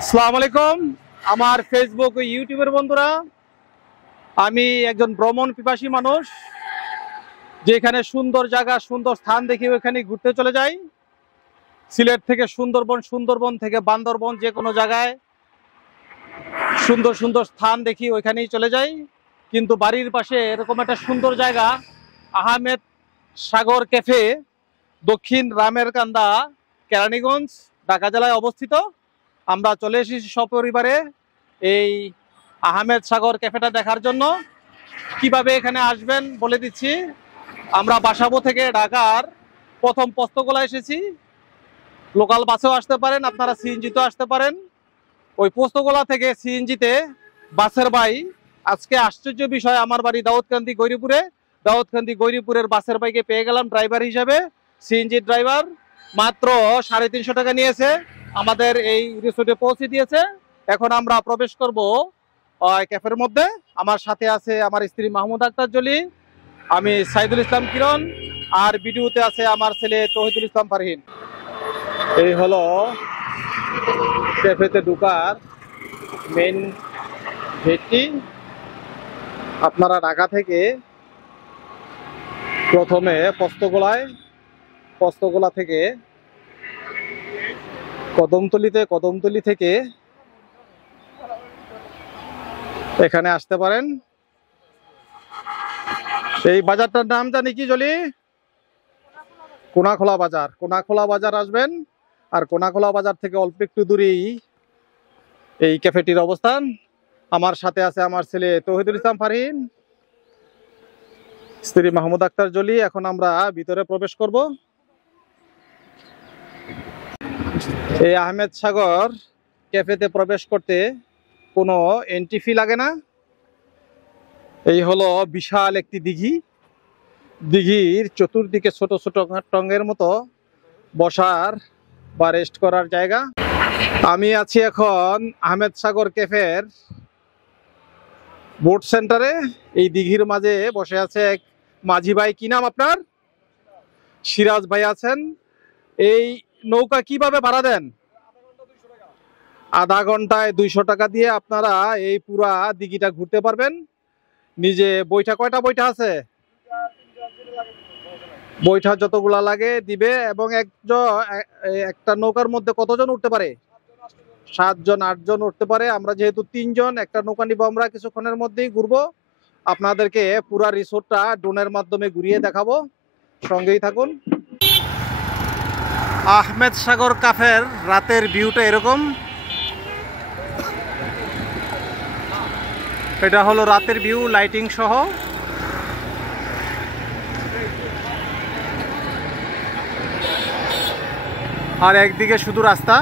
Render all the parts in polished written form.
আসসালামু আলাইকুম আমার ফেসবুক ও ইউটিউবের বন্ধুরা। আমি একজন ভ্রমণ পিপাসী মানুষ, যেখানে সুন্দর জায়গা সুন্দর স্থান দেখি ওখানে ঘুরতে চলে যাই। সিলেট থেকে সুন্দরবন, সুন্দরবন থেকে বান্দরবন, যে কোনো জায়গায় সুন্দর সুন্দর স্থান দেখি ওইখানেই চলে যাই। কিন্তু বাড়ির পাশে এরকম একটা সুন্দর জায়গা আহমেদ সাগর ক্যাফে, দক্ষিণ রামেরকান্দা, কেরানীগঞ্জ, ঢাকা জেলায় অবস্থিত। আমরা চলে এসেছি সপরিবারে এই আহমেদ সাগর ক্যাফেটা দেখার জন্য। কিভাবে এখানে আসবেন বলে দিচ্ছি। আমরা বাসাবো থেকে ঢাকার প্রথম পোস্তগোলা এসেছি। লোকাল বাসেও আসতে পারেন, আপনারা সিএনজিতেও আসতে পারেন। ওই পোস্তগোলা থেকে সিএনজিতে বাসের ভাই, আজকে আশ্চর্য বিষয়, আমার বাড়ি দাউদকান্দি গৌরীপুরে। দাউদকান্দি গৌরীপুরের বাসের ভাইকে পেয়ে গেলাম ড্রাইভার হিসাবে, সিএনজি ড্রাইভার। মাত্র 350 টাকা নিয়েছে, আমাদের এই রিসোর্টে পৌঁছে দিয়েছে। এখন আমরা প্রবেশ করব ক্যাফের মধ্যে। আমার সাথে আছে আমার স্ত্রী মাহমুদ আক্তার জলি, আমি সাইদুল ইসলাম কিরণ, আর ভিডিওতে আছে আমার ছেলে তৌহিদুল ইসলাম ফারহিন। এই হলো ক্যাফেতে ঢুকার মেইন গেটটি। আপনারা ঢাকা থেকে প্রথমে পোস্তগোলা থেকে কদমতলি থেকে এখানে আসতে পারেন। এই বাজারটার নাম জানি কি জলি? কোনাখোলা বাজার। কোনাখোলা বাজার আসবেন, আর কোনাখোলা বাজার থেকে অল্প একটু দূরেই এই ক্যাফেটির অবস্থান। আমার সাথে আছে আমার ছেলে তৌহিদুল ইসলাম ফারহিন, স্ত্রী মাহমুদ আক্তার জলি। এখন আমরা ভিতরে প্রবেশ করব। এই আহমেদ সাগর ক্যাফেতে প্রবেশ করতে কোনো এন্ট্রি ফি লাগে না। এই হলো বিশাল একটি দিঘি। দিঘির চতুর্দিকে ছোট ছোট টঙ্গের মতো বসার বা রেস্ট করার জায়গা। আমি আছি এখন আহমেদ সাগর ক্যাফের বোট সেন্টারে। এই দিঘির মাঝে বসে আছে এক মাঝি ভাই। কি নাম আপনার? সিরাজ ভাই আছেন। এই নৌকা কিভাবে ভাড়া দেন? আধা ঘন্টায় 200 টাকা দিয়ে আপনারা এই পুরা দিঘিটা ঘুরতে পারবেন। নিজে বৈঠা, কয়টা বৈঠা আছে? বৈঠা যতগুলা লাগে দিবে। এবং একটা নৌকার মধ্যে কতজন উঠতে পারে? 7 জন 8 জন উঠতে পারে। আমরা যেহেতু 3 জন, একটা নৌকা নিব। আমরা কিছুক্ষণের মধ্যেই ঘুরবো, আপনাদেরকে পুরা রিসোর্টটা ড্রোনের মাধ্যমে ঘুরিয়ে দেখাবো। সঙ্গেই থাকুন। আহমেদ সাগর ক্যাফের রাতের ভিউটা এরকম। এটা হলো রাতের ভিউ, লাইটিং সহ। আর একদিকে শুধু রাস্তা।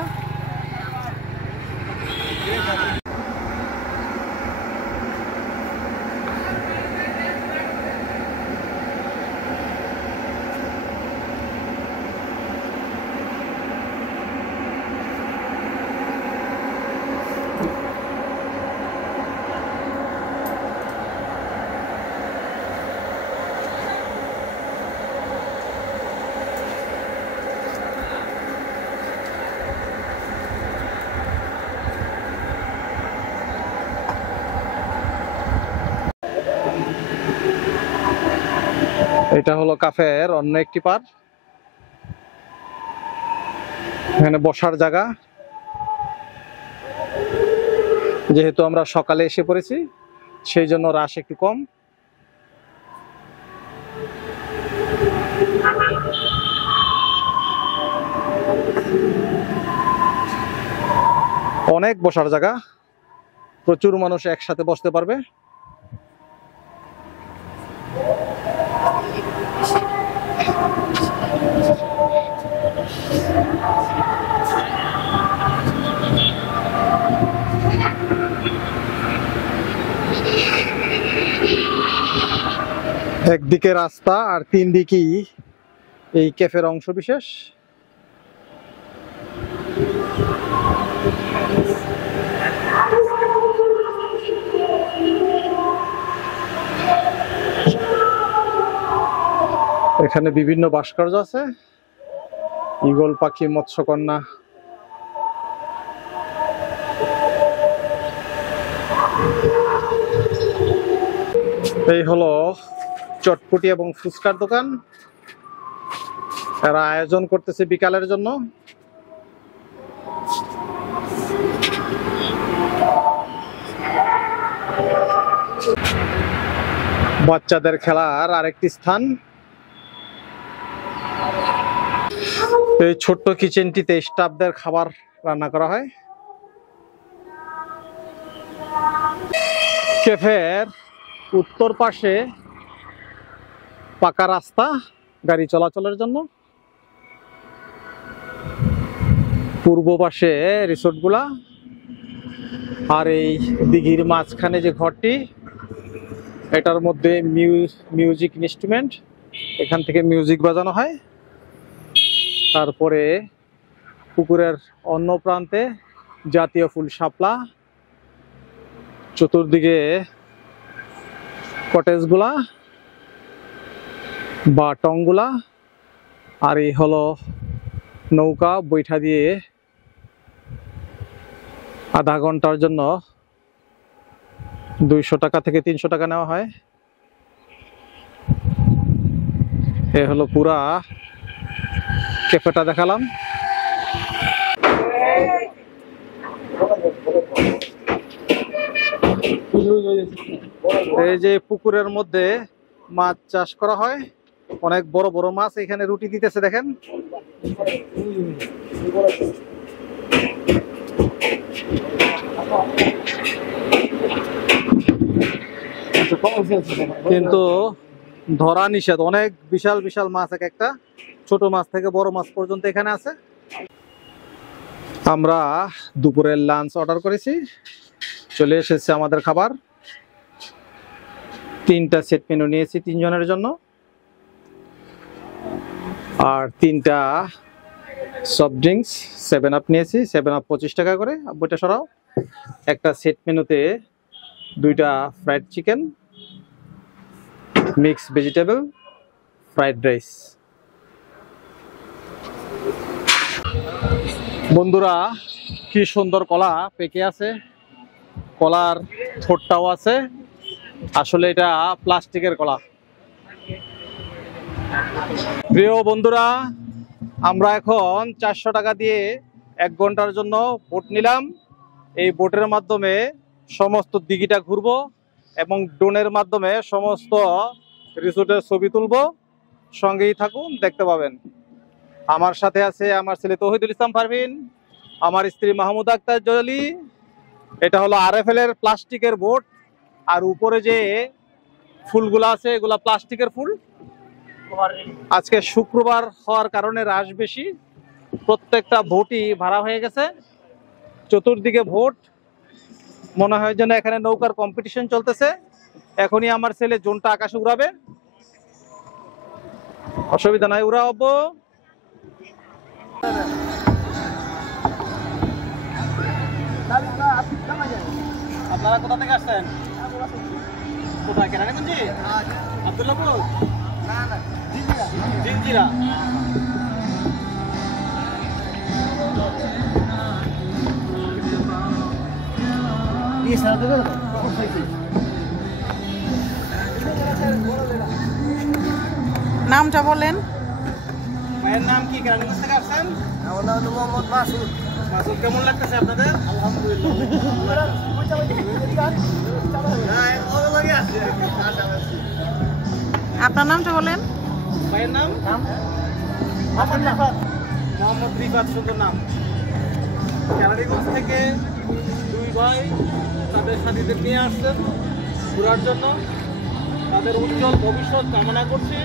এটা হলো ক্যাফের অন্য একটি পার। এখানে বসার জায়গা। যেহেতু আমরা সকালে এসে পড়েছি, সেই জন্য রাশ একটু কম। অনেক বসার জায়গা, প্রচুর মানুষ একসাথে বসতে পারবে। একদিকে রাস্তা আর 3 দিকেই এই ক্যাফের অংশ বিশেষ। এখানে বিভিন্ন ভাস্কর্য আছে, ঈগল পাখি, মৎস্যকন্যা। এই হলো চটপটি এবং ফুচকার দোকান। এরা আয়োজন করতেছে বিকালের জন্য। বাচ্চাদের খেলার আরেকটি স্থান। এই ছোট্ট কিচেনটিতে স্টাফদের খাবার রান্না করা হয়। ক্যাফের উত্তর পাশে পাকা রাস্তা গাড়ি চলাচলের জন্য, পূর্ব পাশে রিসোর্টগুলা, আর এই দিঘির মাঝখানে যে ঘরটি, এটার মধ্যে মিউজিক ইনস্ট্রুমেন্ট, এখান থেকে মিউজিক বাজানো হয়। তারপরে পুকুরের অন্য প্রান্তে জাতীয় ফুল শাপলা, চতুর্দিকে কটেজগুলা বা টংগুলা, আর এই হলো নৌকা। বৈঠা দিয়ে আধা ঘন্টার জন্য 200 টাকা থেকে 300 টাকা নেওয়া হয়। এ হলো পুরা ক্যাফেটা দেখালাম। এই যে পুকুরের মধ্যে মাছ চাষ করা হয়, অনেক বড় বড় মাছ। এখানে রুটি দিতেছে দেখেন। কিন্তু ধরা নিষেধ, অনেক বিশাল বিশাল মাছ, এক একটা ছোট মাছ থেকে বড় মাছ পর্যন্ত এখানে আছে। আমরা দুপুরের লাঞ্চ অর্ডার করেছি, চলে এসেছে আমাদের খাবার। 3টা সেট মেনু নিয়েছি 3 জনের জন্য, আর 3টা সফট ড্রিঙ্কস 7 আপ নিয়েছি। 7 আপ 25 টাকা করে। বইটা সরাও। একটা সেট মেনুতে 2টা fried chicken, mix vegetable, fried rice. বন্ধুরা, কি সুন্দর কলা পেকে আছে, কলার ঠোঁটটাও আছে। আসলে এটা প্লাস্টিকের কলা। প্রিয় বন্ধুরা, আমরা এখন 400 টাকা দিয়ে 1 ঘন্টার জন্য বোট নিলাম। এই বোটের মাধ্যমে সমস্ত দিঘিটা ঘুরবো এবং ড্রোনের মাধ্যমে সমস্ত রিসোর্টের ছবি তুলবো। সঙ্গেই থাকুন, দেখতে পাবেন। আমার সাথে আছে আমার ছেলে তৌহিদুল ইসলাম পারভিন, আমার স্ত্রী মাহমুদ আক্তার জলি। এটা হলো RFL এর প্লাস্টিকের বোট, আর উপরে যে ফুলগুলো আছে এগুলা প্লাস্টিকের ফুল। আজকে শুক্রবার হওয়ার কারণে রাশ বেশি, প্রত্যেকটা ভোটই ভাড়া হয়ে গেছে। চতুর্দিকে ভোট, মনে হয় যেন এখানে নৌকার কম্পিটিশন চলতেছে। এখনই আমার ছেলে জোনটা আকাশে উড়াবে, অসুবিধা নাই, উড়াবো। আপনারা কোথা থেকে আসছেন? কোথায়, কেরানীগঞ্জে? আব্দুল্লাহপুর? জিঞ্জিরা। নামটা বলেন। মায়ের নাম কি? কেরানীগঞ্জ থেকে আসছেন? আমার নাম হলো মোহাম্মদ মাসুদ। মাসুদ, কেমন লাগতেছে আপনাদের? আপনার নামটা বলেন। মায়ের নাম মোহাম্মদ রিফাত, সুন্দর নাম। কেরানীগঞ্জ থেকে 2 ভাই তাদের সাথীদের নিয়ে আসছেন ঘোরার জন্য। তাদের উজ্জ্বল ভবিষ্যৎ কামনা করছি।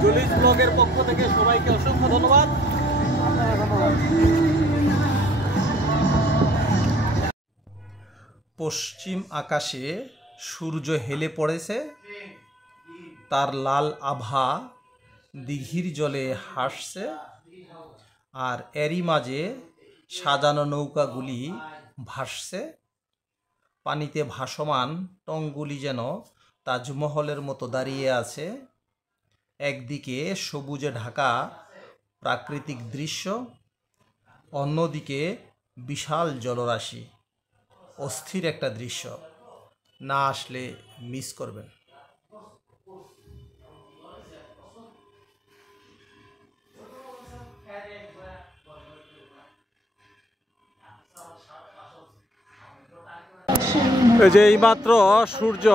জলিস ব্লগের পক্ষ থেকে সবাইকে অসংখ্য ধন্যবাদ। পশ্চিম আকাশে সূর্য হেলে পড়েছে, তার লাল আভা দিঘির জলে হাসছে, আর এরই মাঝে সাজানো নৌকাগুলি ভাসছে। পানিতে ভাসমান টংগুলি যেন তাজমহলের মতো দাঁড়িয়ে আছে। একদিকে সবুজে ঢাকা প্রাকৃতিক দৃশ্য, অন্যদিকে বিশাল জলরাশি। অস্থির একটা দৃশ্য, না আসলে মিস করবেন। এই যে এইমাত্র সূর্য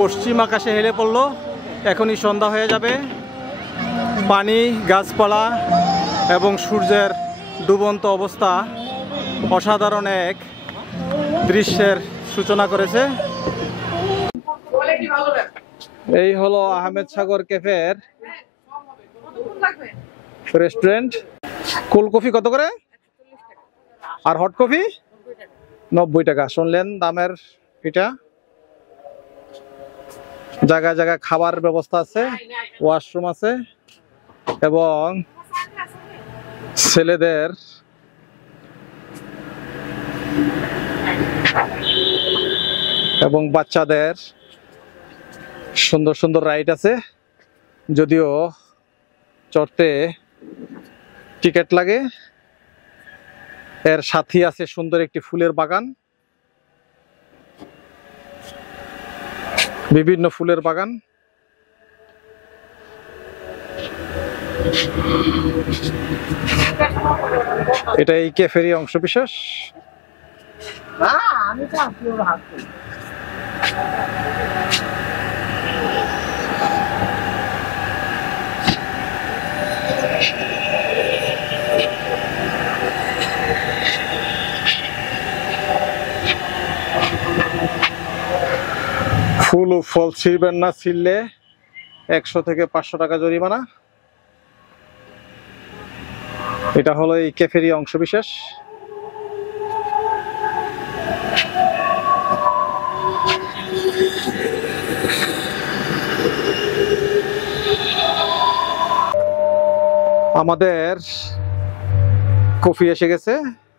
পশ্চিম আকাশে হেলে পড়লো, এখনই সন্ধ্যা হয়ে যাবে। পানি, গাছপালা এবং সূর্যের ডুবন্ত অবস্থা অসাধারণ এক দৃশ্যের সূচনা করেছে। এই হলো আহমেদ সাগর ক্যাফের রেস্টুরেন্ট। কোল্ড কফি কত করে? আর হট কফি 90 টাকা। শুনলেন দামের এটা। জায়গায় জায়গায় খাবার ব্যবস্থা আছে, ওয়াশরুম আছে এবং ছেলেদের এবং বাচ্চাদের সুন্দর সুন্দর রাইড আছে, যদিও চড়তে টিকিট লাগে। এর সাথে আছে সুন্দর একটি ফুলের বাগান, বিভিন্ন ফুলের বাগান। এটা এই ক্যাফেরই অংশ বিশেষ। ফুল ও ফল ছিঁড়বেন না, ছিঁড়লে 100 থেকে 500 টাকা জরিমানা। এটা হলো এই ক্যাফেরই অংশ বিশেষ। আমাদের কফি এসে গেছে,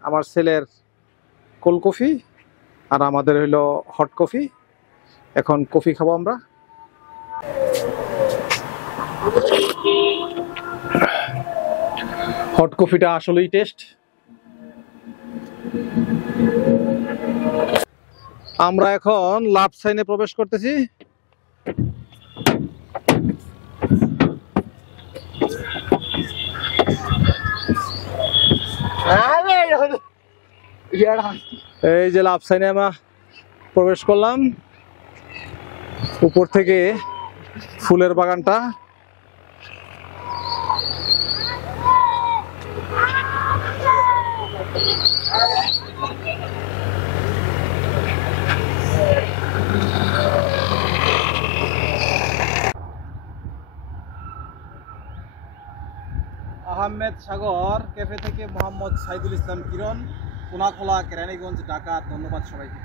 আমার ছেলের কোল্ড কফি আর আমাদের হইলো হট কফি। এখন কফি খাবো আমরা। হট কফিটা আসলেই টেস্ট। আমরা এখন লাভ সাইনে প্রবেশ করতেছি। এই যে লাভ সাইনে আমরা প্রবেশ করলাম। উপর থেকে ফুলের বাগানটা, আহমেদ সাগর ক্যাফে থেকে মোহাম্মদ সাইদুল ইসলাম কিরণ, কোনাখোলা, কেরানীগঞ্জ, ঢাকা। ধন্যবাদ সবাইকে।